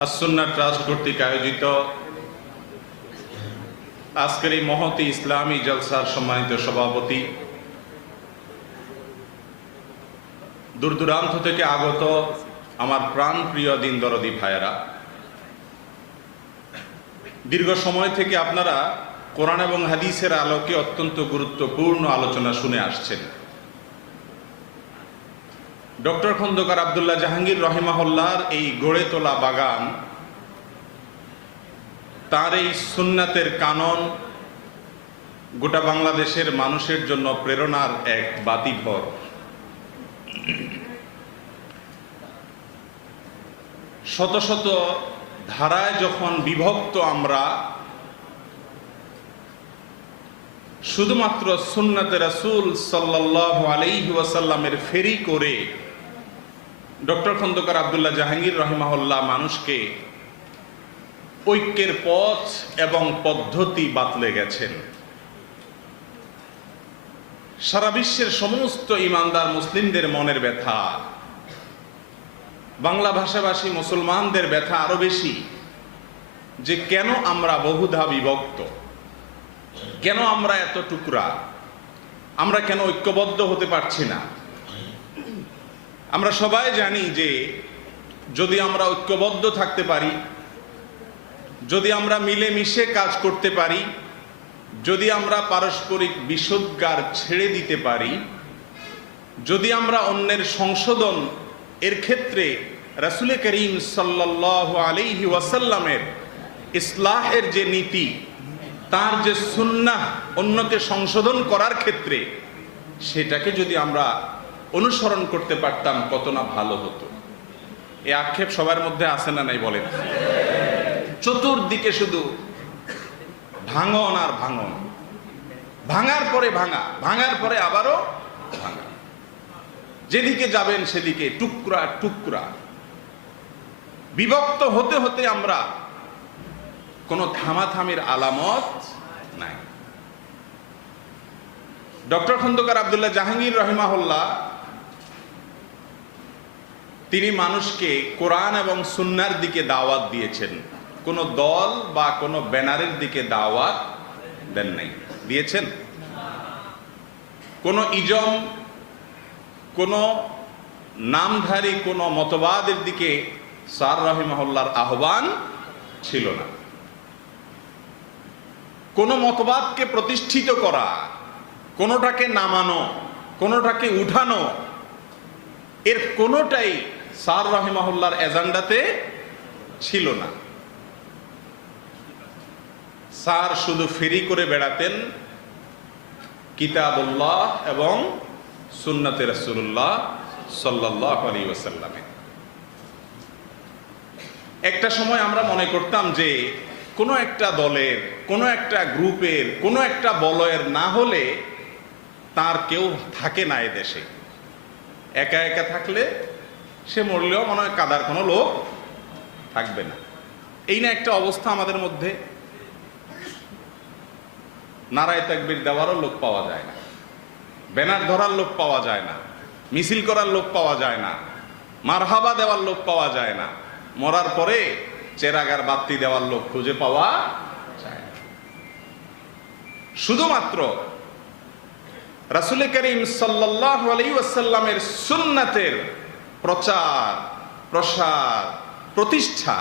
As-Sunnah trust কর্তৃক আয়োজিত আজকের এই মহতি ইসলামী জলসার সম্মানিত সভাপতি, দূর দূরান্ত থেকে আগত আমার প্রাণ প্রিয় দিন দরদি ভাইয়েরা, দীর্ঘ সময় থেকে আপনারা কোরআন এবং হাদিসের আলোকে অত্যন্ত গুরুত্বপূর্ণ আলোচনা শুনে আসছেন। ডক্টর খন্দকার আব্দুল্লাহ জাহাঙ্গীর রহিমাহুল্লাহর এই গড়ে তোলা বাগান, তার এই সুন্নাতের কানন গোটা বাংলাদেশের মানুষের জন্য প্রেরণার এক বাতিঘর। শত শত ধারায় যখন বিভক্ত আমরা, শুধুমাত্র সুন্নাতে রাসূল সাল্লাল্লাহু আলাইহি ওয়াসাল্লামের ফেরি করে ডক্টর খন্দকার আব্দুল্লাহ জাহাঙ্গীর রহিমাহুল্লাহ মানুষকে ঐক্যের পথ এবং পদ্ধতি বাতলে গেছেন। সারা বিশ্বের সমস্ত ইমানদার মুসলিমদের মনের ব্যথা, বাংলা ভাষাভাষী মুসলমানদের ব্যথা আরো বেশি যে কেন আমরা বহুধা বিভক্ত, কেন আমরা এত টুকরা, আমরা কেন ঐক্যবদ্ধ হতে পারছি না। আমরা সবাই জানি যে যদি আমরা ঐক্যবদ্ধ থাকতে পারি, যদি আমরা মিলেমিশে কাজ করতে পারি, যদি আমরা পারস্পরিক বিষোদ্গার ছেড়ে দিতে পারি, যদি আমরা অন্যের সংশোধন এর ক্ষেত্রে রাসূল করিম সাল্লাল্লাহু আলাইহি ওয়াসাল্লামের ইসলাহের যে নীতি, তার যে সুন্নাহ অন্যকে সংশোধন করার ক্ষেত্রে সেটাকে যদি আমরা অনুসরণ করতে পারতাম কত না ভালো হতো। এই আক্ষেপ সবার মধ্যে আছে না নাই বলেন? চতুর্দিকে শুধু ভাঙন আর ভাঙন, ভাঙার পরে ভাঙা, ভাঙার পরে আবারও ভাঙা, যেদিকে যাবেন সেদিকে টুকরা টুকরা। বিভক্ত হতে হতে আমরা কোনো থামাথামির আলামত নাই। ডক্টর খন্দকার আব্দুল্লাহ জাহাঙ্গীর রহিমাহুল্লাহ তিনি মানুষকে কোরআন এবং সুন্নাহর দিকে দাওয়াত দিয়েছেন, কোনো দল বা কোনো ব্যানারের দিকে দাওয়াত দেন নাই। দিয়েছেন? কোনো ইজম, কোনো নামধারী কোনো মতবাদের দিকে স্যার রহিমাহুল্লাহর আহ্বান ছিল না। কোনো মতবাদকে প্রতিষ্ঠিত করা, কোনোটাকে নামানো, কোনোটাকে উঠানো, এর কোনোটাই স্যার রহিমাহুল্লাহর এজেন্ডাতে ছিল না। স্যার শুধু ফেরি করে বেড়াতেন কিতাবুল্লাহ এবং সুন্নাতে রাসূলুল্লাহ সাল্লাল্লাহু আলাইহি ওয়াসাল্লামে। একটা সময় আমরা মনে করতাম যে কোনো একটা দলের, কোনো একটা গ্রুপের, কোনো একটা বলয়ের না হলে তার কেউ থাকে না এ দেশে। একা একা থাকলে সে মরলেও মনে হয় কাদার কোনো লোক থাকবে না। এই না একটা অবস্থা আমাদের মধ্যে। নারায়ে তাকবীর দেওয়ারও লোক পাওয়া যায় না, ব্যানার ধরার লোক পাওয়া যায় না, মিছিল করার লোক পাওয়া যায় না, মারহাবা দেওয়ার লোক পাওয়া যায় না, মরার পরে চেরাগার বাতি দেওয়ার লোক খুঁজে পাওয়া যায় না। শুধুমাত্র রাসূল করিম সাল্লাল্লাহু আলাইহি ওয়াসাল্লামের সুন্নাতের প্রচার, প্রসার, প্রতিষ্ঠা,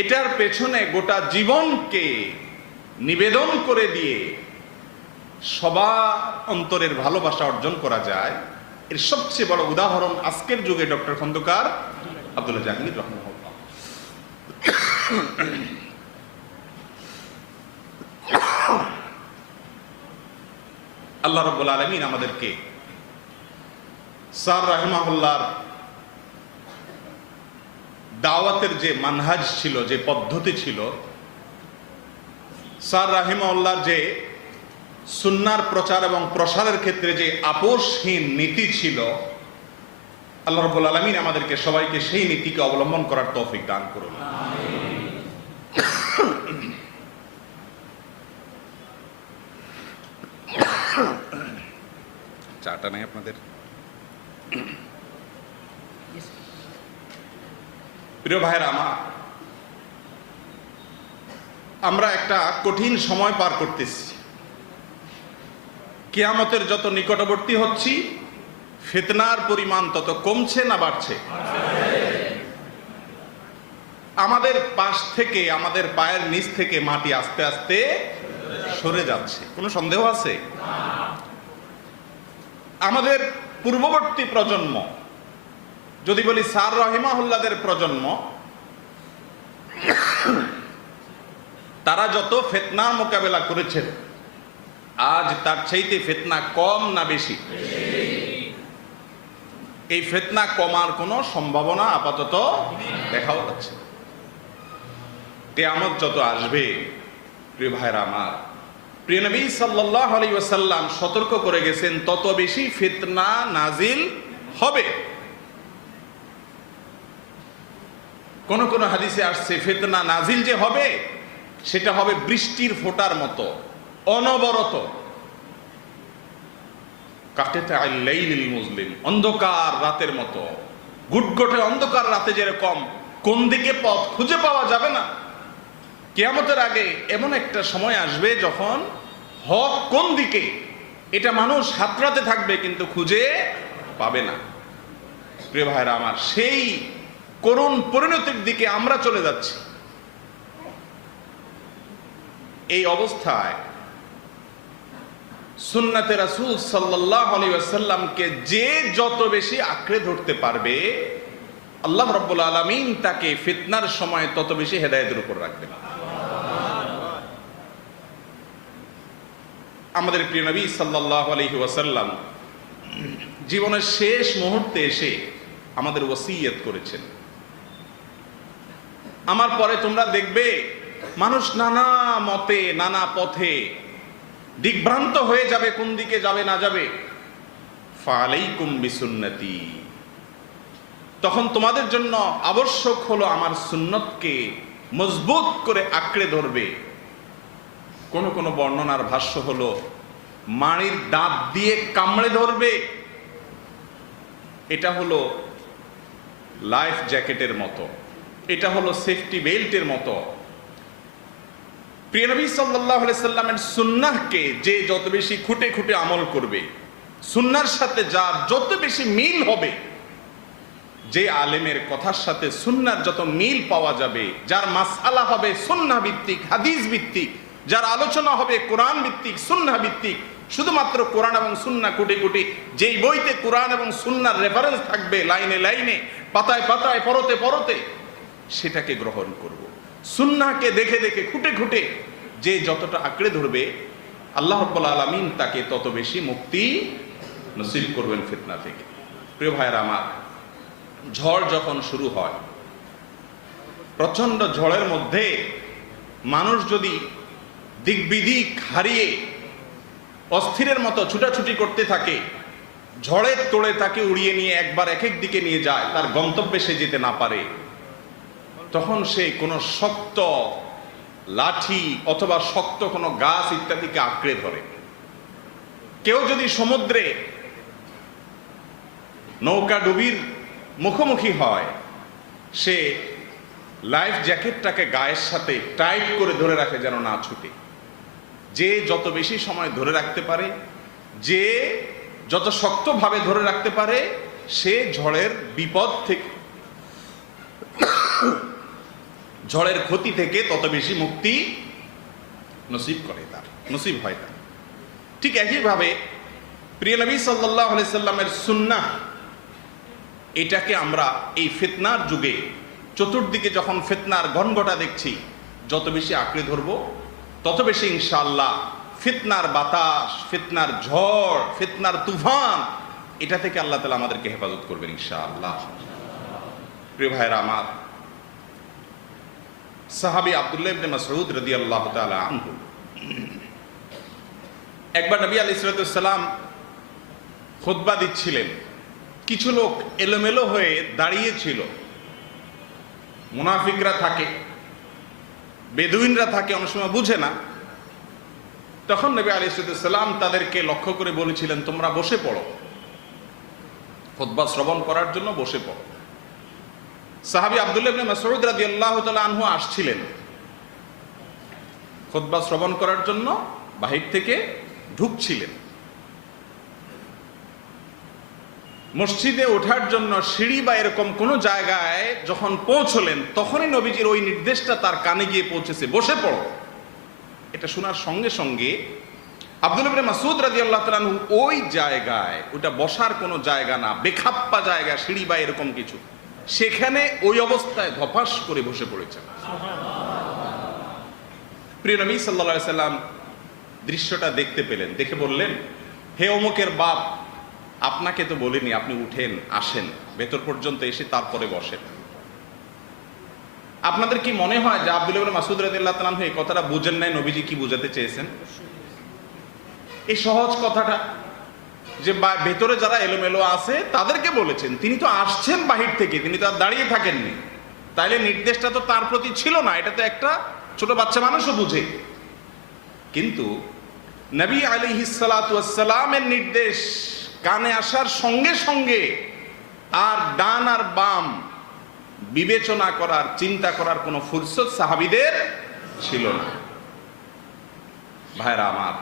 এটার পেছনে গোটা জীবনকে নিবেদন করে দিয়ে সবার অন্তরের ভালোবাসা অর্জন করা যায়। এর সবচেয়ে বড় উদাহরণ আজকের যুগে ডক্টর খন্দকার আব্দুল্লাহ জাহাঙ্গীর রহিমাহুল্লাহ। আল্লাহ রাব্বুল আলামিন আমাদেরকে স্যার রহিমাহুল্লাহর দাওয়াতের যে মানহাজ ছিল, যে পদ্ধতি ছিল, স্যার রাহিমাহুল্লাহর যে সুন্নাহর প্রচার এবং প্রসারের ক্ষেত্রে যে আপোষহীন নীতি ছিল, আল্লাহ রাব্বুল আলামিন আমাদেরকে সবাইকে সেই নীতিকে অবলম্বন করার তৌফিক দান করুন। চাটা নাই আপনাদের? প্রিয় ভাইয়েরা আমার, আমরা একটা কঠিন সময় পার করতেছি। কিয়ামতের যত নিকটবর্তী হচ্ছি, ফিতনার পরিমাণ তত কমছে না বাড়ছে? আমাদের পাশ থেকে, আমাদের পায়ের নিচ থেকে মাটি আস্তে আস্তে সরে যাচ্ছে, কোনো সন্দেহ আছে? আমাদের পূর্ববর্তী প্রজন্ম, যদি বলি স্যার রহিমাহুল্লাহদের প্রজন্ম, তারা যত ফিতনার মোকাবেলা করেছেন, আজ তার চাইতে ফিতনা কম না বেশি? এই ফিতনা কমার কোনো সম্ভাবনা আপাতত দেখাও যাচ্ছে। কিয়ামত যত আসবে, প্রিয় ভাইরা আমার, প্রিয় নবী সাল্লাল্লাহু আলাইহি ওয়াসাল্লাম সতর্ক করে গেছেন, তত বেশি ফিতনা নাজিল হবে। কোন কোন হাদিসে আসছে ফিতনা নাজিল যে হবে, সেটা হবে বৃষ্টির ফোঁটার মতো, অনবরত। কাকেতা'আল লাইলিল মুজলিম, অন্ধকার রাতের মতো, গুটগুটে অন্ধকার রাতে যেরকম কোন দিকে পথ খুঁজে পাওয়া যাবে না, কিয়ামতের আগে এমন একটা সময় আসবে যখন হক কোন দিকে এটা মানুষ হাতড়াতে থাকবে কিন্তু খুঁজে পাবে না। প্রিয় ভাইরা আমার, সেই করুণ পরিণতির দিকে আমরা চলে যাচ্ছি। এই অবস্থায় সুন্নাতে রাসূল সাল্লাল্লাহু আলাইহি ওয়াসাল্লামকে যে যত বেশি আঁকড়ে ধরতে পারবে, আল্লাহ রাব্বুল আলামিন তাকে ফিতনার সময় তত বেশি হেদায়েতের উপর রাখবেন। আমাদের প্রিয় নবী সাল্লাল্লাহু আলাইহি ওয়াসাল্লাম জীবনের শেষ মুহূর্তে এসে আমাদের ওসিয়ত করেছেন, আমার পরে তোমরা দেখবে মানুষ নানা মতে, নানা পথে দিগ্ভ্রান্ত হয়ে যাবে, কোন দিকে যাবে না যাবে। ফালাইকুম বিসুন্নতি, তখন তোমাদের জন্য আবশ্যক হলো আমার সুন্নতকে মজবুত করে আঁকড়ে ধরবে। কোন কোন বর্ণনার ভাষ্য হলো মাড়ির দাঁত দিয়ে কামড়ে ধরবে। এটা হলো লাইফ জ্যাকেটের মতো, এটা হলো সেফটি বেল্টের মতো। প্রিয় নবী সাল্লাল্লাহু আলাইহি সাল্লামের সুন্নাহকে যে যত বেশি খুঁটে খুঁটে আমল করবে, সুন্নাহর সাথে যার যত বেশি মিল হবে, যে আলেমের কথার সাথে সুন্নাহর যত মিল পাওয়া যাবে, যার মাসআলা হবে সুন্নাহ ভিত্তিক, হাদিস ভিত্তিক, যার আলোচনা হবে কোরআন ভিত্তিক, সুন্নাহ ভিত্তিক, শুধুমাত্র কোরআন এবং সুন্নাহ কুটি কুটি, যেই বইতে কোরআন এবং সুন্নাহর রেফারেন্স থাকবে লাইনে লাইনে, পাতায় পাতায়, পরতে পরতে, সেটাকে গ্রহণ করব। সুন্নাহকে দেখে দেখে খুঁটে খুঁটে যে যতটা আঁকড়ে ধরবে, আল্লাহ রাব্বুল আলামিন তাকে তত বেশি মুক্তি নসিব করবেন ফিতনা থেকে। প্রিয় ভাইরা আমার, ঝড় যখন শুরু হয়, প্রচন্ড ঝড়ের মধ্যে মানুষ যদি দিক বিদিক হারিয়ে অস্থিরের মতো ছুটাছুটি করতে থাকে, ঝড়ের তোড়ে তাকে উড়িয়ে নিয়ে একবার এক এক দিকে নিয়ে যায়, তার গন্তব্যে সে যেতে না পারে, তখন সে কোনো শক্ত লাঠি অথবা শক্ত কোনো গাছ ইত্যাদিকে আঁকড়ে ধরে। কেউ যদি সমুদ্রে নৌকা ডুবির মুখোমুখি হয়, সে লাইফ জ্যাকেটটাকে গায়ের সাথে টাইট করে ধরে রাখে যেন না ছুটে। যে যত বেশি সময় ধরে রাখতে পারে, যে যত শক্তভাবে ধরে রাখতে পারে, সে ঝড়ের বিপদ থেকে, ঝড়ের ক্ষতি থেকে তত বেশি মুক্তি নসিব করে, তার নসিব হয় তার। ঠিক একইভাবে প্রিয় নবী সাল্লাল্লাহু আলাইহি সাল্লামের সুন্নাহ, এটাকে আমরা এই ফিতনার যুগে চতুর্দিকে যখন ফিতনার ঘনঘটা দেখছি, যত বেশি আঁকড়ে ধরবো, তত বেশি ইনশাআল্লাহ ফিতনার বাতাস, ফিতনার ঝড়, ফিতনার তুফান, এটা থেকে আল্লাহ তাআলা আমাদেরকে হেফাজত করবেন ইনশাআল্লাহ। প্রিয় ভাইরা আমার, সাহাবী আব্দুল্লাহ ইবনে মাসউদ রাদিয়াল্লাহু তাআলা আনহু একবার নবী আলাইহিস সালাম খুতবা দিচ্ছিলেন, কিছু লোক এলোমেলো হয়ে দাঁড়িয়েছিল। মুনাফিকরা থাকে, বেদুইনরা থাকে, অনেক সময় বুঝে না। তখন নবী আলাইহিস সালাম তাদেরকে লক্ষ্য করে বলেছিলেন, তোমরা বসে পড়ো, খুতবা শ্রবণ করার জন্য বসে পড়ো। সাহাবী আব্দুল্লাহ ইবনে মাসউদ রাদিয়াল্লাহু তাআলা আনহু আসছিলেন। খুতবা শ্রবণ করার জন্য বাহির থেকে ঢুকছিলেন। মসজিদে ওঠার জন্য সিঁড়ি বা এরকম কোনো জায়গায় যখন পৌঁছলেন, তখনই নবীজির ওই নির্দেশটা তার কানে গিয়ে পৌঁছেছে, বসে পড়ো। এটা শোনার সঙ্গে সঙ্গে আব্দুল্লাহ ইবনে মাসউদ রাদিয়াল্লাহু তাআলা আনহু ওই জায়গায়, ওটা বসার কোনো জায়গা না, বেখাপ্পা জায়গা, সিঁড়ি বা এরকম কিছু, সেখানে ওই অবস্থায় ধপাস করে বসে পড়েছেন। প্রিয় নবী সাল্লাল্লাহু আলাইহি সাল্লাম দৃশ্যটা দেখতে পেলেন, দেখে বললেন, হে অমুকের বাপ, আপনাকে তো বলিনি, আপনি উঠেন, আসেন, ভেতর পর্যন্ত এসে তারপরে বসেন। আপনাদের কি মনে হয় যে আব্দুল্লাহ ইবনে মাসউদ রাদিয়াল্লাহু তাআলা আনহু এই কথাটা বুঝেন নাই নবীজি কি বুঝাতে চেয়েছেন? এই সহজ কথাটা যে ভেতরে যারা এলোমেলো আছে তাদেরকে বলেছেন, তিনি তো আসছেন বাহির থেকে, তিনি তো আর দাঁড়িয়ে থাকেননি, তাইলে নির্দেশটা তো তার প্রতি ছিল না, এটা তো একটা ছোট বাচ্চা মানুষও বুঝে। কিন্তু নবী আলাইহিস সালাতু ওয়াস সালামের নির্দেশ কানে আসার সঙ্গে সঙ্গে আর ডান আর বাম বিবেচনা করার, চিন্তা করার কোনো ফুরসত সাহাবীদের ছিল না। ভাইরা আমার,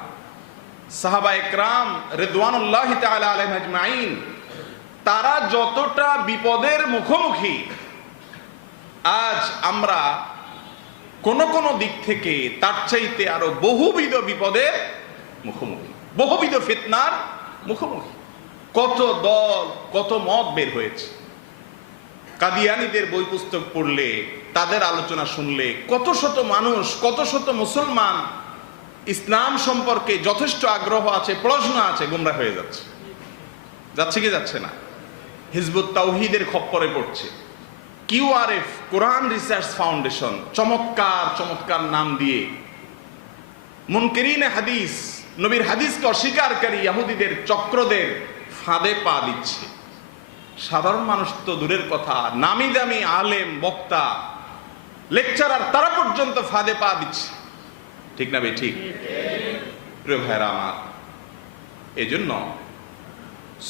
সাহাবা একরাম রিদওয়ানুল্লাহি তাআলা আলাইহিম আজমাইন, তারা যতটা বিপদের মুখোমুখি, আজ আমরা কোন কোন দিক থেকে তার চাইতে আরো বহুবিধ বিপদের মুখোমুখি, বহুবিধ ফিতনার মুখোমুখি। কত দল, কত মত বের হয়েছে। কাদিয়ানীদের বই পুস্তক পড়লে, তাদের আলোচনা শুনলে কত শত মানুষ, কত শত মুসলমান ইসলাম সম্পর্কে যথেষ্ট আগ্রহ আছে, পড়াশোনা আছে, গোমরা হয়ে যাচ্ছে। যাচ্ছে কি যাচ্ছে না? হিজবুত তাওহীদের খপ্পরে পড়ছে। QRF, কোরআন রিসার্চ ফাউন্ডেশন, চমৎকার চমৎকার নাম দিয়ে মুনকিরিনে হাদিস, নবীর হাদিসকে অস্বীকারকারী ইহুদিদের চক্রদের ফাঁদে পা দিচ্ছে। সাধারণ মানুষ তো দূরের কথা, নামি দামি আলেম, বক্তা, লেকচারার, তারা পর্যন্ত ফাঁদে পা দিচ্ছে। ঠিক না বে ঠিক? প্রিয় ভাইরা আমার, এজন্য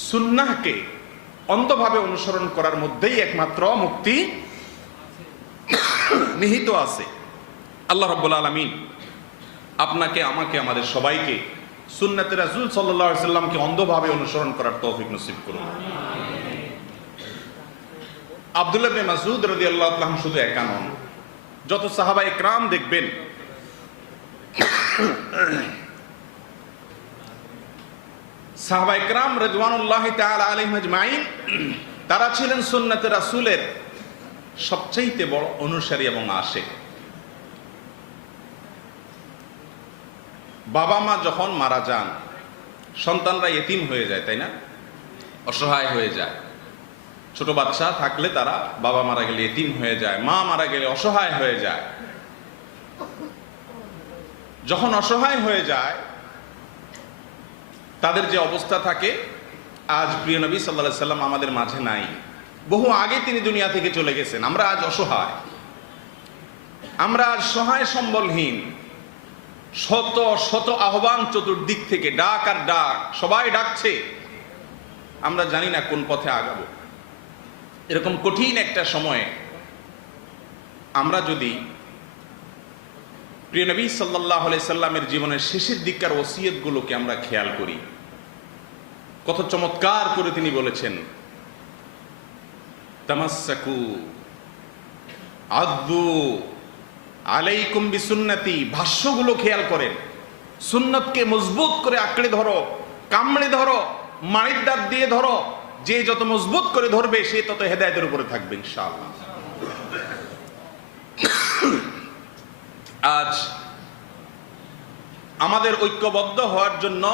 সুন্নাহকে অন্ধভাবে অনুসরণ করার মধ্যেই একমাত্র মুক্তি নিহিত আছে। আল্লাহ রাব্বুল আলামিন আপনাকে, আমাকে, আমাদের সবাইকে সুন্নাতে রাসূল সাল্লাল্লাহু আলাইহি সাল্লামকে অন্ধভাবে অনুসরণ করার তৌফিক নসিব করুন। আব্দুল্লাহ ইবনে মাসউদ রাদিয়াল্লাহু তাআলা শুধু একা নন, যত সাহাবা একরাম দেখবেন সাহাবা একরাম রিদওয়ানুল্লাহি তাআলা আলাইহিম আজমাইন, তারা ছিলেন সুন্নাতে রাসূলের সবচেয়ে বড় অনুসারী এবং আশিক। বাবা মা যখন মারা যান, সন্তানরা ইতিম হয়ে যায়, তাই না? অসহায় হয়ে যায়। ছোট বাচ্চা থাকলে তারা বাবা মারা গেলে ইতিম হয়ে যায়, মা মারা গেলে অসহায় হয়ে যায়। যখন অসহায় হয়ে যায়, তাদের যে অবস্থা থাকে, আজ প্রিয় নবী সাল্লাল্লাহু আলাইহি সাল্লাম আমাদের মাঝে নাই, বহু আগে তিনি দুনিয়া থেকে চলে গেছেন। আমরা আজ অসহায়, আমরা আজ সহায় সম্বলহীন। শত শত আহ্বান চতুর্দিক থেকে, ডাক আর ডাক, সবাই ডাকছে, আমরা জানি না কোন পথে আগাবো। এরকম কঠিন একটা সময়ে আমরা যদি প্রিয় নবী সাল্লাল্লাহু আলাইহি সাল্লামের জীবনের শেষের দিককার ওসিয়তগুলোকে আমরা খেয়াল করি, কত চমৎকার করে তিনি বলেছেন, তামাসসাকু আদু আলাইকুম বিসুন্নতি। ভাষ্যগুলো খেয়াল করেন, সুন্নতকে মজবুত করে আঁকড়ে ধরো, কামড়ে ধরো, মাড়ির দাঁত দিয়ে ধরো। যে যত মজবুত করে ধরবে সে তত হেদায়েতের উপরে থাকবে ইনশাআল্লাহ। আজ আমাদের ঐক্যবদ্ধ হওয়ার জন্য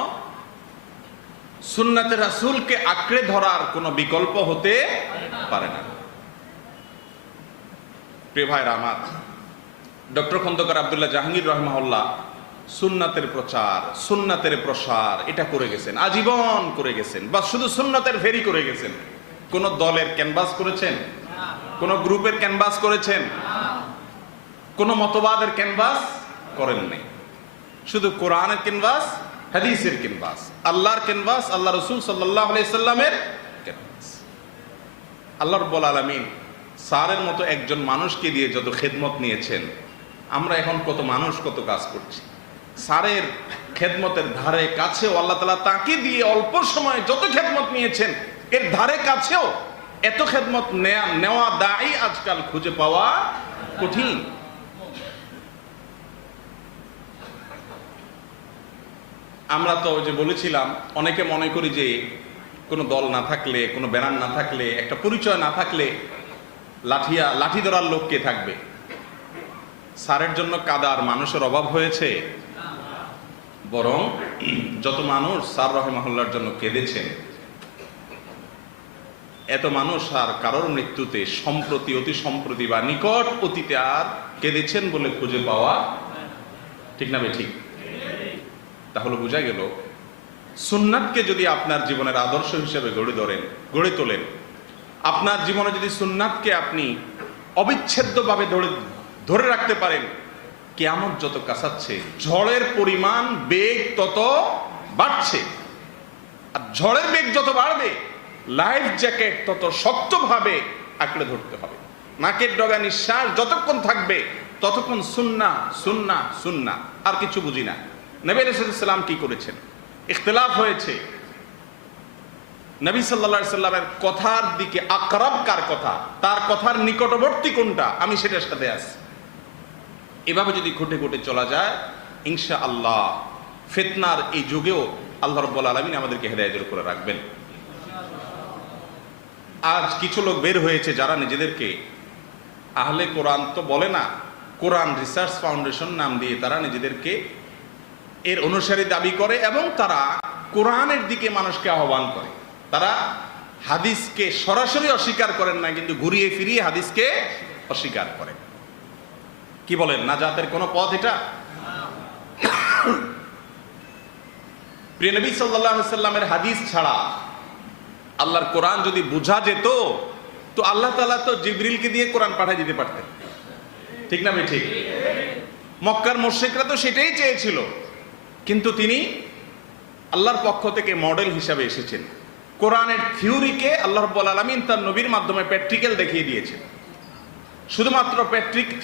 সুন্নাতে রাসূলকে আঁকড়ে ধরার কোনো বিকল্প হতে পারে না। প্রিয় ভাইরা আমার, ডক্টর খন্দকার আব্দুল্লাহ জাহাঙ্গীর রাহিমাহুল্লাহ সুন্নাতের প্রচার, সুন্নাতের প্রসার এটা করে গেছেন, আজীবন করে গেছেন। বা শুধু সুন্নাতের ফেরি করে গেছেন। কোন দলের ক্যানভাস করেছেন? কোন গ্রুপের ক্যানভাস করেছেন? কোন মতবাদের ক্যানভাস করেন নাই। শুধু কোরআনের ক্যানভাস, হাদিসের ক্যানভাস, আল্লাহর ক্যানভাস, আল্লাহ রাসূল সাল্লাল্লাহু আলাইহি সাল্লামের ক্যানভাস। আল্লাহ রাব্বুল আলামিন স্যারের মতো একজন মানুষকে দিয়ে যত খেদমত নিয়েছেন, আমরা এখন কত মানুষ কত কাজ করছি, স্যারের খেদমতের ধারে কাছেও আল্লাহ তাআলা তাকে দিয়ে অল্প সময়ে যত খেদমত নিয়েছেন এর ধারে কাছেও এত খেদমত নেওয়া দায়ী আজকাল খুঁজে পাওয়া কঠিন। আমরা তো যে বলেছিলাম, অনেকে মনে করি যে কোনো দল না থাকলে, কোনো ব্যানার না থাকলে, একটা পরিচয় না থাকলে লাঠি ধরার লোক কে থাকবে? স্যারের জন্য কাদার মানুষের অভাব হয়েছে, বরং যত মানুষ স্যার রাহিমাহুল্লাহর জন্য কেঁদেছেন, এত মানুষ আর কারোর মৃত্যুতে সম্প্রতি, অতি সম্প্রতি বা নিকট অতীতে আর কেঁদেছেন বলে খুঁজে পাওয়া ঠিক না ঠিক? তাহলে বোঝা গেল সুন্নাতকে যদি আপনার জীবনের আদর্শ হিসেবে গড়ে তোলেন, আপনার জীবনে যদি সুন্নাতকে আপনি অবিচ্ছেদ্যভাবে ধরে রাখতে পারেন, কিয়ামত যত কাছাচ্ছে ঝড়ের পরিমাণ বেগ তত বাড়ছে, আর ঝড়ের বেগ যত বাড়বে লাইফ জ্যাকেট তত শক্তভাবে আঁকড়ে ধরতে হবে। নাকের ডগা নিঃশ্বাস যতক্ষণ থাকবে ততক্ষণ সুন্নাহ সুন্নাহ সুন্নাহ, আর কিছু বুঝি না। নবী আলাইহিস সালাম কি করেছেন? ইখতিলাফ হয়েছে নবী সাল্লাল্লাহু আলাইহি সাল্লামের কথার দিকে আকরাব কার কথা, তার কথার নিকটবর্তী কোনটা, আমি সেটার সাথে আছি। এভাবে যদি ঘটে ঘটে চলা যায় ইনশাআল্লাহ ফিতনার এই যুগেও আল্লাহ রাব্বুল আলামিন আমাদেরকে হেদায়েতের উপরে রাখবেন। আজ কিছু লোক বের হয়েছে যারা নিজেদেরকে আহলে কোরআন তো বলে না, কোরআন রিসার্চ ফাউন্ডেশন নাম দিয়ে তারা নিজেদেরকে এর অনুসারী দাবি করে এবং তারা কোরআনের দিকে মানুষকে আহ্বান করে। তারা হাদিসকে সরাসরি অস্বীকার করেন না, কিন্তু ঘুরিয়ে ফিরিয়ে হাদিসকে অস্বীকার করেন। কি বলেন, নাজাতের কোন পথ এটা? প্রিয় নবী সাল্লাল্লাহু আলাইহি সাল্লামের হাদিস ছাড়া আল্লাহর কোরআন যদি বোঝা যেত তো আল্লাহ তাআলা তো জিবরিলকে দিয়ে কোরআন পাঠিয়ে দিতে পারতেন, ঠিক না ভাই? ঠিক। মক্কার মুশরিকরা তো সেটাই চেয়েছিল, কিন্তু তিনি আল্লাহর পক্ষ থেকে মডেল হিসাবে এসেছেন। কোরআনের থিওরিকে আল্লাহ রাব্বুল আলামিন তার নবীর মাধ্যমে প্র্যাকটিক্যাল দেখিয়ে দিয়েছেন। শুধুমাত্র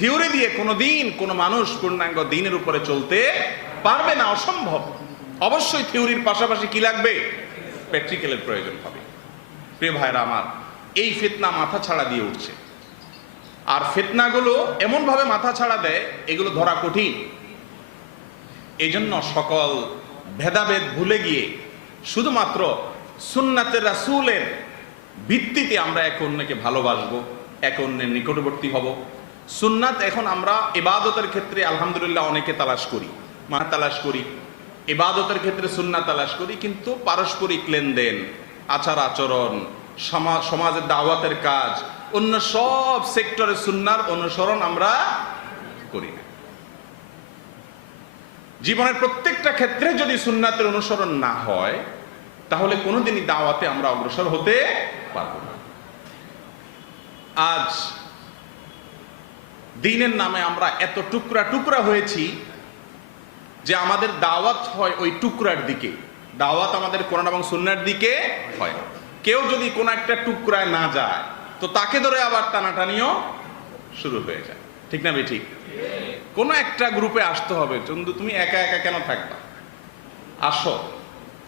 থিওরি দিয়ে কোনোদিন কোনো মানুষ পূর্ণাঙ্গ দ্বীনের উপরে চলতে পারবে না, অসম্ভব। অবশ্যই থিওরির পাশাপাশি কি লাগবে? প্র্যাকটিক্যালের প্রয়োজন হবে। প্রিয় ভাইরা আমার, এই ফিতনা মাথা ছাড়া দিয়ে উঠছে, আর ফিতনাগুলো এমনভাবে মাথা ছাড়া দেয় এগুলো ধরা কঠিন। এই জন্য সকল ভেদাভেদ ভুলে গিয়ে শুধুমাত্র সুন্নাতে রাসূলের ভিত্তিতে আমরা একে অন্যকে ভালোবাসবো, একে অন্যের নিকটবর্তী হব। সুন্নাত এখন আমরা ইবাদতের ক্ষেত্রে আলহামদুলিল্লাহ অনেকে তালাশ করি, তালাশ করি, ইবাদতের ক্ষেত্রে সুন্নাত তালাশ করি, কিন্তু পারস্পরিক লেনদেন, আচার আচরণ, সমাজের দাওয়াতের কাজ, অন্য সব সেক্টরে সুন্নাহর অনুসরণ আমরা করি না। জীবনের প্রত্যেকটা ক্ষেত্রে যদি সুন্নাতের অনুসরণ না হয় তাহলে কোনোদিনই দাওয়াতে আমরা অগ্রসর হতে পারব না। আজ দ্বীনের নামে আমরা এত টুকরা টুকরা হয়েছি যে আমাদের দাওয়াত হয় ওই টুকরার দিকে, দাওয়াত আমাদের কোরআন এবং সুন্নাহর দিকে হয়। কেউ যদি কোনো একটা টুকরায় না যায় তো তাকে ধরে আবার টানাটানিও শুরু হয়ে যায়, ঠিক না ঠিক? কোনো একটা গ্রুপে আসতে হবে। চন্দু, তুমি একা একা কেন থাকবা? আসো,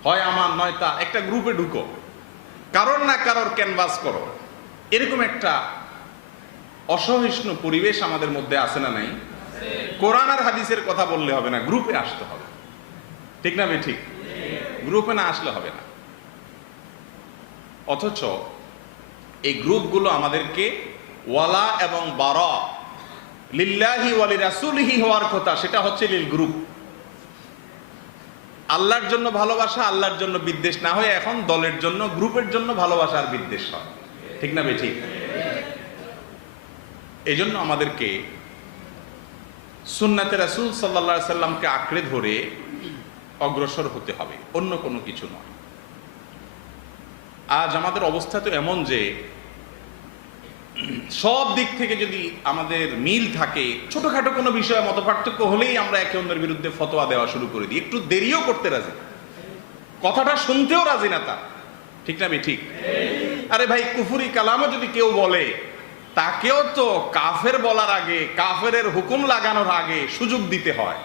হয় আমার নয় তা, একটা গ্রুপে ঢুকো, কারোর না কারোর ক্যানভাস করো। এরকম একটা অসহিষ্ণু পরিবেশ আমাদের মধ্যে আছে না নাই? কোরআন আর হাদিসের কথা বললে হবে না, গ্রুপে আসতে হবে, ঠিক না ঠিক? গ্রুপে না আসলে হবে না। অথচ এই গ্রুপগুলো আমাদেরকে ওয়ালা এবং বারা লিল্লাহি ওয়া লিরাসূলিহি হওয়ার কথা, সেটা হচ্ছে লিল গ্রুপ। আল্লাহর জন্য ভালোবাসা, আল্লাহর জন্য বিদ্বেষ না হয়ে এখন দলের জন্য, গ্রুপের জন্য ভালোবাসা আর বিদ্বেষ হয়, ঠিক না ঠিক? এই জন্য আমাদেরকে সুন্নাতে রাসূল সাল্লাল্লাহু আলাইহি সাল্লামকে আঁকড়ে ধরে অগ্রসর হতে হবে, অন্য কোনো কিছু নয়। আজ আমাদের অবস্থা তো এমন যে সব দিক থেকে যদি আমাদের মিল থাকে, ছোটখাটো কোনো বিষয়ে মতপার্থক্য হলেই আমরা একে অন্যের বিরুদ্ধে ফতোয়া দেওয়া শুরু করে দিই, একটু দেরিও করতে রাজি, কথাটা শুনতেও রাজি না তা, ঠিক না ঠিক? আরে ভাই, কুফরি কালামও যদি কেউ বলে তাকেও তো কাফের বলার আগে, কাফেরের হুকুম লাগানোর আগে সুযোগ দিতে হয়,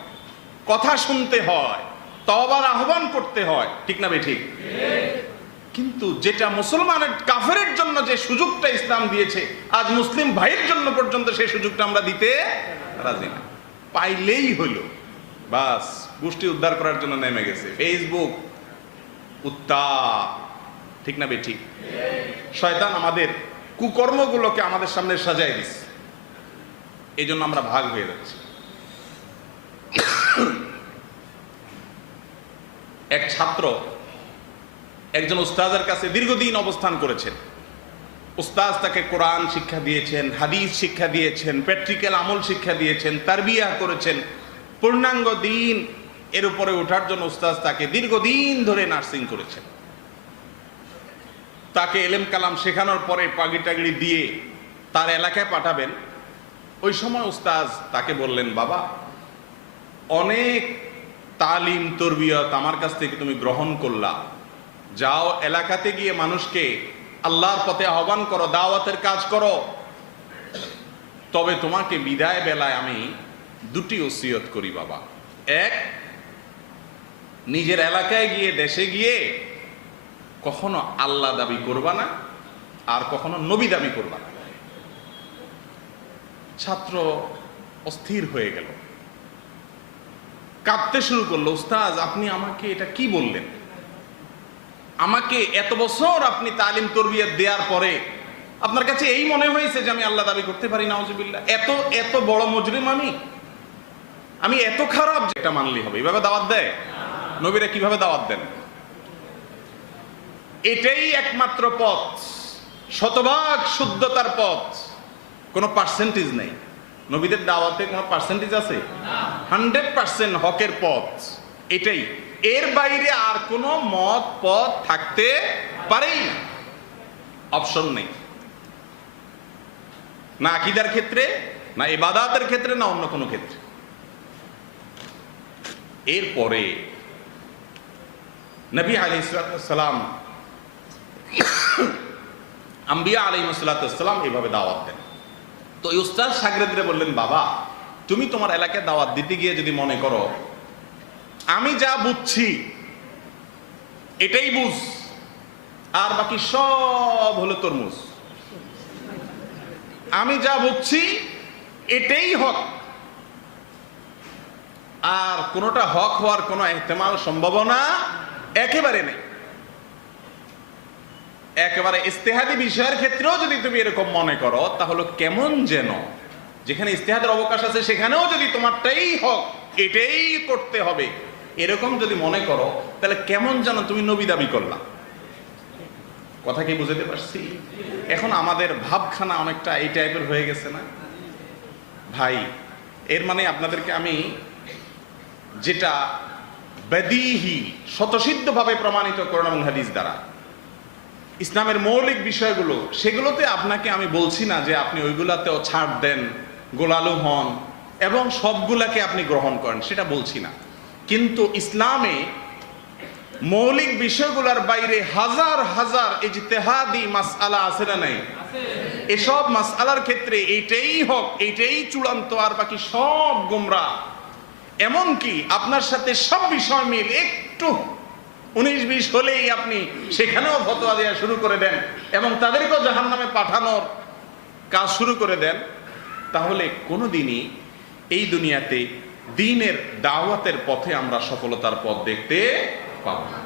কথা শুনতে হয়, তওবার আহ্বান করতে হয়, ঠিক না বেঠিক? কিন্তু যেটা মুসলমানের কাফেরের জন্য যে সুযোগটা ইসলাম দিয়েছে, আজ মুসলিম ভাইয়ের জন্য পর্যন্ত সেই সুযোগটা আমরা দিতে রাজি না। পাইলেই হইল বাস, গোষ্ঠী উদ্ধার করার জন্য নেমে গেছে ফেসবুক উত্তাপ, ঠিক না বেঠিক? শয়তান আমাদের কুকর্মগুলোকে আমাদের সামনে সাজাই দিচ্ছে, এই জন্য আমরা ভাগ হয়ে যাচ্ছি। এক ছাত্র একজন উস্তাদের কাছে দীর্ঘদিন অবস্থান করেছেন। উস্তাদ তাকে কোরআন শিক্ষা দিয়েছেন, হাদিস শিক্ষা দিয়েছেন, প্র্যাকটিক্যাল আমল শিক্ষা দিয়েছেন, তারবিয়া করেছেন, পূর্ণাঙ্গ দিন এর উপরে ওঠার জন্য উস্তাদ তাকে দীর্ঘদিন ধরে নার্সিং করেছেন। তাকে এলেম কালাম শেখানোর পরে পাগড়ি টাগড়ি দিয়ে তার এলাকায় পাঠাবেন। ওই সময় উস্তাদ তাকে বললেন, বাবা, অনেক তালিম তরবিয়ত আমার কাছ থেকে তুমি গ্রহণ করলা, যাও এলাকাতে গিয়ে মানুষকে আল্লাহর পথে আহ্বান করো, দাওয়াতের কাজ করো। তবে তোমাকে বিদায় বেলায় আমি দুটি ওসিয়ত করি বাবা। এক, নিজের এলাকায় গিয়ে, দেশে গিয়ে কখনো আল্লাহ দাবি করবা না, আর কখনো নবী দাবি করবা না। ছাত্র অস্থির হয়ে গেল, কাঁদতে শুরু করলো। উস্তাদ, আপনি আমাকে এটা কি বললেন? আমাকে এত বছর আপনি তালিম তরবিয়ত দেওয়ার পরে আপনার কাছে এই মনে হয়েছে যে আমি আল্লাহ দাবি করতে পারি? নাউজুবিল্লাহ, এত এত বড় মুজরিম আমি এত খারাপ যে এটা মানলি হবে? এইভাবে দাওয়াত দেয়? নবীরা কিভাবে দাওয়াত দেন? এটাই একমাত্র পথ, শতভাগ শুদ্ধতার পথ, কোনো পার্সেন্টেজ নেই। নবীদের দাওয়াতে কোনো পার্সেন্টেজ আছে? 100% হকের পথ এটাই। এর বাইরে আর কোনো মত পথ থাকতে পারেই না, অপশন নেই, না আকীদার ক্ষেত্রে, না ইবাদতের ক্ষেত্রে, না অন্য কোনো ক্ষেত্রে। এরপরে নবী আলাইহিস সালাম, আম্বিয়া আলাইহিস সালাম এভাবে দাওয়াত দেন। তো এই উস্তাদ শাগিরদের বললেন, বাবা, তুমি তোমার এলাকায় দাওয়াত দিতে গিয়ে যদি মনে করো আমি যা বুঝছি এটাই বুঝ, আর বাকি সব হলো তরমুজ, আমি যা বুঝছি এটাই হক, আর কোনোটা হক হওয়ার কোনো ইহতিমাল, সম্ভাবনা একেবারে নেই। একেবারে ইজতিহাদি বিষয়ের ক্ষেত্রেও যদি তুমি এরকম মনে করো, তাহলে কেমন যেন, যেখানে ইজতিহাদের অবকাশ আছে সেখানেও যদি তোমারটাই হক, এটাই করতে হবে, এরকম যদি মনে করো, তাহলে কেমন যেন তুমি নবী দাবি করলা। কথা কি বুঝতে পারছি? এখন আমাদের ভাবখানা অনেকটা এই টাইপের হয়ে গেছে না ভাই? এর মানে আপনাদেরকে আমি যেটা বেদিহি, স্বতঃসিদ্ধভাবে প্রমাণিত কোরআন এবং হাদিস দ্বারা, ইসলামের মৌলিক বিষয়গুলো, সেগুলোতে আপনাকে আমি বলছি না যে আপনি ওইগুলাতেও ছাড় দেন, গোলালু হন এবং সবগুলাকে আপনি গ্রহণ করেন, সেটা বলছি না। কিন্তু ইসলামে মৌলিক বিষয়গুলোর বাইরে হাজার হাজার ইজতিহাদি মাসআলা আছে না নাই? এসব মাসআলার ক্ষেত্রে এইটাই হক, এইটাই চূড়ান্ত, আর বাকি সব গোমরাহ। এমনকি আপনার সাথে সব বিষয় মিল, একটু 19-20 হলেই আপনি সেখানেও ফতোয়া দেওয়া শুরু করে দেন এবং তাদেরকেও জাহান্নামে পাঠানোর কাজ শুরু করে দেন, তাহলে কোনোদিনই এই দুনিয়াতে দ্বীনের দাওয়াতের পথে আমরা সফলতার পথ দেখতে পাবো না।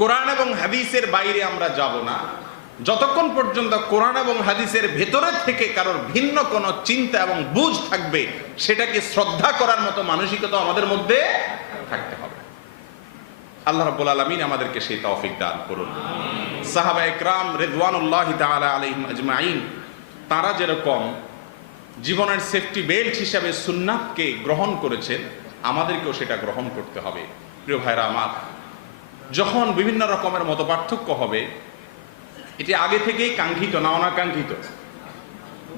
কোরআন এবং হাদিসের বাইরে আমরা যাব না যতক্ষণ পর্যন্ত কোরআন এবং হাদিসের ভেতরে থেকে কারোর ভিন্ন কোনো চিন্তা এবং বুঝ থাকবে, সেটাকে শ্রদ্ধা করার মতো মানসিকতা আমাদের মধ্যে থাকতে হবে। আল্লাহ রাব্বুল আলামিন আমাদেরকে সেই তৌফিক দান করুন। সাহাবা ইকরাম রিদওয়ানুল্লাহি তাআলা আলাইহিম আজমাইন, তারা যেরকম জীবনের সেফটি বেল্ট হিসাবে সুন্নাতকে গ্রহণ করেছেন, আমাদেরকেও সেটা গ্রহণ করতে হবে। প্রিয় ভাইরা আমার, যখন বিভিন্ন রকমের মতপার্থক্য হবে, এটি আগে থেকেই কাঙ্ক্ষিত না অনাকাঙ্ক্ষিত?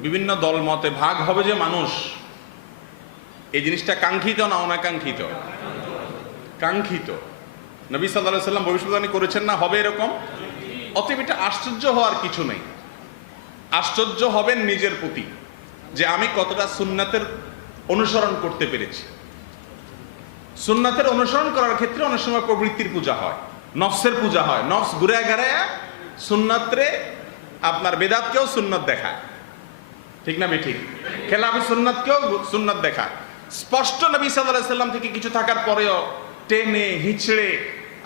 বিভিন্ন দল মতে ভাগ হবে যে মানুষ, এই জিনিসটা কাঙ্ক্ষিত না অনাকাঙ্ক্ষিত? কাঙ্ক্ষিত। নবী সাল্লাল্লাহু আলাইহি ওয়াসাল্লাম ভবিষ্যদ্বাণী করেছেন না হবে এরকম? অতএব এটা আশ্চর্য হওয়ার কিছু নেই। আশ্চর্য হবেন নিজের প্রতি যে আমি কতটা সুন্নাতের অনুসরণ করতে পেরেছি। সুন্নাতের অনুসরণ করার ক্ষেত্রে অনেক সময় প্রবৃত্তির পূজা হয়, নফসের পূজা হয়, নফস ঘুরে ঘাড়ায় সুন্নাতরে আপনার বেদাতকেও সুন্নাত দেখায়, ঠিক না ঠিক? খেলাফি সুন্নাতকেও সুন্নাত দেখায়। স্পষ্ট নবী সাল্লাল্লাহু আলাইহি সাল্লাম থেকে কিছু থাকার পরেও টেনে হিচড়ে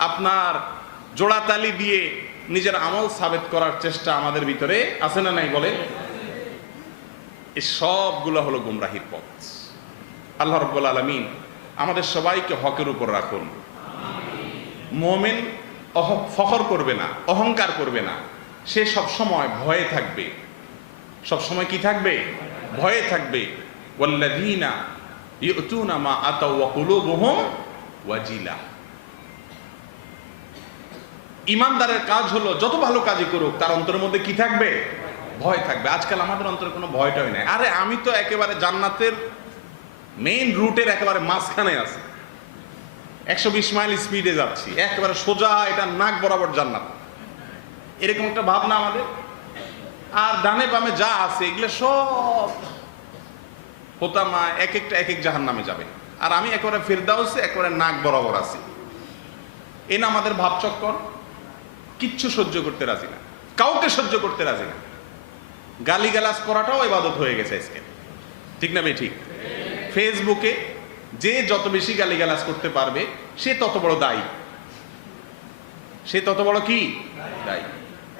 আপনার জোড়াতালি দিয়ে নিজের আমল সাবেত করার চেষ্টা আমাদের ভিতরে আছে না নাই বলেন? এই সবগুলো হলো গুমরাহির পথ। আল্লাহ রাব্বুল আলামিন আমাদের সবাইকে হকের উপর রাখুন। মুমিন ফখর করবে না, অহংকার করবে না, সে সব সময় ভয়ে থাকবে। সব সময় কি থাকবে? ভয়ে থাকবে। ওয়াল্লাযীনা ইউতুনা মা আতাও ওয়া কুলুবুহুম ওয়াজিলা। ইমানদারের কাজ হলো যত ভালো কাজই করুক তার অন্তরের মধ্যে কি থাকবে? ভয় থাকবে। আজকাল আমাদের অন্তরে কোনো ভয়টাই নাই। আরে আমি তো একেবারে জান্নাতের মেইন রুটের একেবারে মাঝখানে আছি, 120 মাইল স্পিডে যাচ্ছি, একেবারে সোজা, এটা নাক বরাবর জান্নাত, এরকম একটা ভাবনা আমাদের। আর ডানে বামে যা আছে এগুলো সব হোতামা, এক একটা এক এক জাহান্নামে যাবে, আর আমি একেবারে ফিরদাউসে একেবারে নাক বরাবর আছি। এ না আমাদের ভাবচক্কর। কিচ্ছু সহ্য করতে রাজি না, কাউকে সহ্য করতে রাজি না। গালিগালাজ করাটাও ইবাদত হয়ে গেছে আজকে, ঠিক না ঠিক? ফেসবুকে যে যত বেশি গালিগালাজ করতে পারবে সে তত বড় দায়ী, সে তত বড় কি দায়ী।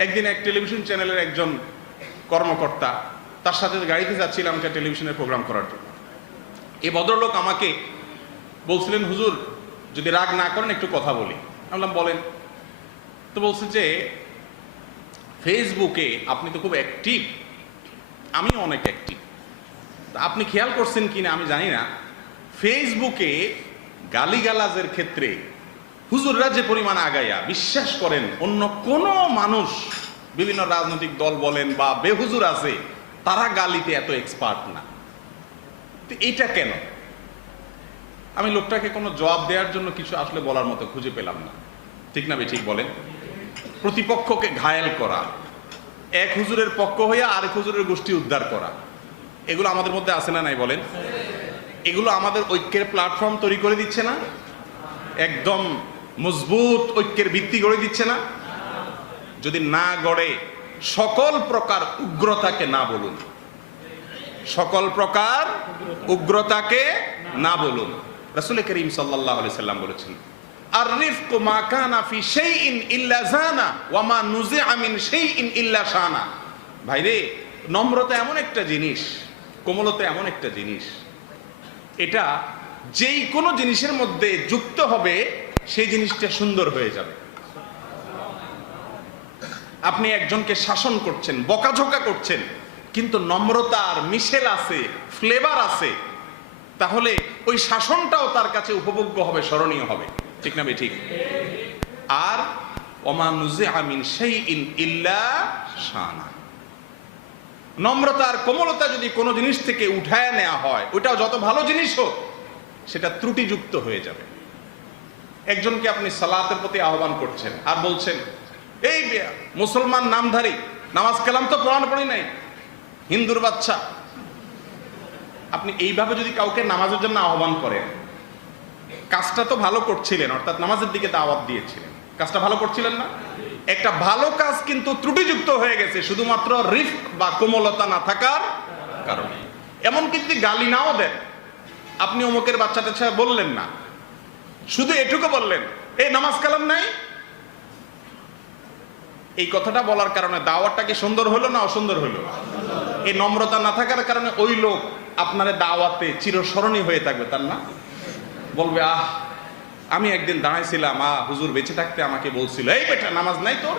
একদিন এক টেলিভিশন চ্যানেলের একজন কর্মকর্তা, তার সাথে গাড়িতে যাচ্ছিলাম একটা টেলিভিশনের প্রোগ্রাম করার জন্য। এই ভদ্রলোক আমাকে বলছিলেন, হুজুর যদি রাগ না করেন একটু কথা বলি। আমি বললাম বলেন। তো বলছে যে ফেসবুকে আপনি তো খুব অ্যাক্টিভ, আমি অনেক অ্যাক্টিভ, আপনি খেয়াল করছেন কিনা আমি জানি না, ফেসবুকে গালিগালাজের ক্ষেত্রে হুজুররা যে পরিমাণ আগাইয়া, বিশ্বাস করেন অন্য কোনো মানুষ, বিভিন্ন রাজনৈতিক দল বলেন বা বেহুজুর আছে, তারা গালিতে এত এক্সপার্ট না। তো এইটা কেন? আমি লোকটাকে কোনো জবাব দেওয়ার জন্য কিছু আসলে বলার মতো খুঁজে পেলাম না, ঠিক না ঠিক বলেন? প্রতিপক্ষকে ঘায়েল করা, এক হুজুরের পক্ষ হইয়া আরেক হুজুরের গোষ্ঠী উদ্ধার করা, এগুলো আমাদের মধ্যে আছে না নাই বলেন? এগুলো আমাদের ঐক্যের প্ল্যাটফর্ম তৈরি করে দিচ্ছে না? একদম মজবুত ঐক্যের ভিত্তি গড়ে দিচ্ছে না? যদি না গড়ে, সকল প্রকার উগ্রতাকে না বলুন, সকল প্রকার উগ্রতাকে না বলুন। রাসূল করিম সাল্লাল্লাহু আলাইহি সাল্লাম বলেছেন, আর-রিফকু মা কানা ফি শাইইন ইল্লা জানা ওয়া মা নুজিআ মিন শাইইন ইল্লা শানা। ভাইরে, নম্রতা এমন একটা জিনিস, কোমলতা এমন একটা জিনিস, এটা যেই কোনো জিনিসের মধ্যে যুক্ত হবে সেই জিনিসটা সুন্দর হয়ে যাবে। আপনি একজনকে শাসন করছেন, বকাঝকা করছেন, কিন্তু নম্রতার মিশেল আছে, ফ্লেভার আছে, তাহলে ওই শাসনটাও তার কাছে উপভোগ্য হবে, স্মরণীয় হবে, ঠিক না ঠিক? আর ওমা নুজিআ মিন শাইইন ইল্লা শানা, নম্রতার কোমলতা যদি কোনো জিনিস থেকে উঠায় নেওয়া হয়, ওইটাও যত ভালো জিনিস হোক, সেটা ত্রুটিযুক্ত হয়ে যাবে। একজনকে আপনি সালাতের প্রতি আহ্বান করছেন আর বলছেন, এই মুসলমান নামধারী, নামাজ কালাম তো পড়ি নাই, হিন্দুর বাচ্চা। আপনি এইভাবে যদি কাউকে নামাজের জন্য আহ্বান করেন, কাজটা তো ভালো করছিলেন, অর্থাৎ নামাজের দিকে দাওয়াত দিয়েছিলেন, কাজটা ভালো করছিলেন না? একটা ভালো কাজ কিন্তু ত্রুটিযুক্ত হয়ে গেছে শুধুমাত্র রিফক বা কোমলতা না থাকার কারণে। এমনকি যদি গালি নাও দেন, আপনি অমুকের বাচ্চাটা ছাড়া বললেন না, শুধু এটুকু বললেন, এই নামাজ কালাম নাই, এই কথাটা বলার কারণে দাওয়াতটা কি সুন্দর হলো না অসুন্দর হলো? এই নম্রতা না থাকার কারণে ওই লোক আপনার দাওয়াতে চিরস্মরণীয় হয়ে থাকবে, তার না? বলবে, আহ আমি একদিন দাঁড়াইছিলাম, হুজুর বেঁচে থাকতে আমাকে বলছিল, এই বেটা নামাজ নাই তোর,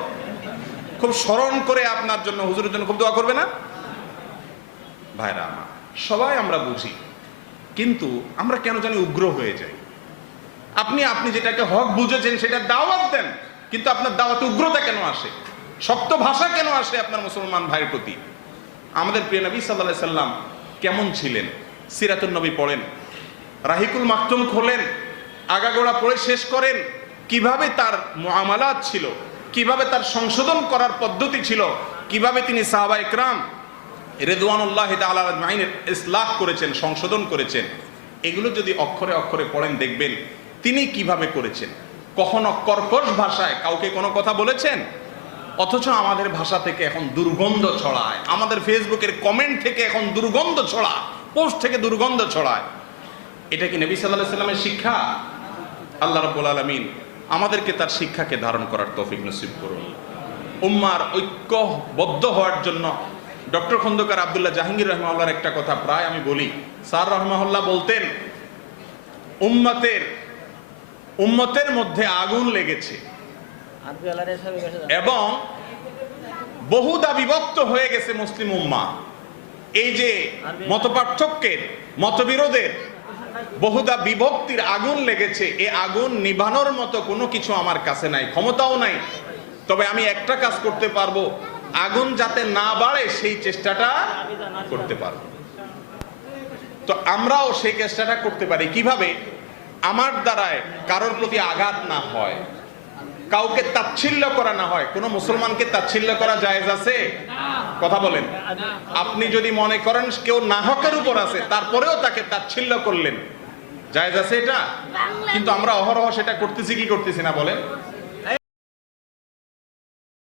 খুব স্মরণ করে আপনার জন্য, হুজুরের জন্য খুব দোয়া করবে না? ভাইরা আমার, সবাই আমরা বুঝি, কিন্তু আমরা কেন জানি উগ্র হয়ে যাই। আপনি যেটাকে হক বুঝেছেন সেটা দাওয়াত দেন, কিন্তু আপনার দাওয়াতে উগ্রতা কেন আসে, শক্ত ভাষা কেন আসে আপনার মুসলমান ভাইয়ের প্রতি? আমাদের প্রিয় নবী সাল্লাল্লাহু আলাইহি সাল্লাম কেমন ছিলেন? সিরাতুন নবী পড়েন, রাহিকুল মাকতুম খোলেন, আগাগোড়া পড়ে শেষ করেন, কিভাবে তার মুআমালাত ছিল, কিভাবে তার সংশোধন করার পদ্ধতি ছিল, কিভাবে তিনি সাহাবা ইকরাম রিদওয়ানুল্লাহি তাআলা আজমাইনের ইসলাহ করেছেন, সংশোধন করেছেন, এগুলো যদি অক্ষরে অক্ষরে পড়েন দেখবেন তিনি কিভাবে করেছেন। কখনো কর্কশ ভাষায় কাউকে কোনো কথা বলেছেন, অথচ আমাদের ভাষা থেকে এখন দুর্গন্ধ ছড়ায়, আমাদের ফেসবুকের কমেন্ট থেকে এখন দুর্গন্ধ ছড়ায়, পোস্ট থেকে দুর্গন্ধ ছড়ায়। এটা কি নবী সাল্লাল্লাহু আলাইহি ওয়াসাল্লামের শিক্ষা? আল্লাহ রাব্বুল আলামিন আমাদেরকে তার শিক্ষাকে ধারণ করার তৌফিক নসিব করুন। উম্মার ঐক্যবদ্ধ হওয়ার জন্য ডক্টর খন্দকার আব্দুল্লাহ জাহাঙ্গীর রহমাহুল্লাহর একটা কথা প্রায় আমি বলি। স্যার রহমাহুল্লাহ বলতেন, উম্মতের মধ্যে আগুন লেগেছে এবং বহুদা বিভক্ত হয়ে গেছে মুসলিম উম্মাহ। এই যে মতপার্থক্যের, মতবিরোধের, বহুদা বিভক্তির আগুন লেগেছে, এই আগুন নিভানোর মতো কোনো কিছু আমার কাছে নাই, ক্ষমতাও নাই। তবে আমি একটা কাজ করতে পারবো, আগুন যাতে না বাড়ে সেই চেষ্টাটা করতে পারবো। তো আমরাও সেই চেষ্টাটা করতে পারি। কিভাবে? আমার দ্বারায় কারোর প্রতি আঘাত না হয়, কাউকে তাচ্ছিল্য করা না হয়। কোন মুসলমানকে তাচ্ছিল্য করা জায়েজ আছে? কথা বলেন। আপনি যদি মনে করেন কেউ নাহকের উপর আছে, তারপরেও তাকে তাচ্ছিল্য করলেন, জায়েজ আছে এটা? কিন্তু আমরা অহরহ সেটা করতেছি কি করতেছি না বলেন?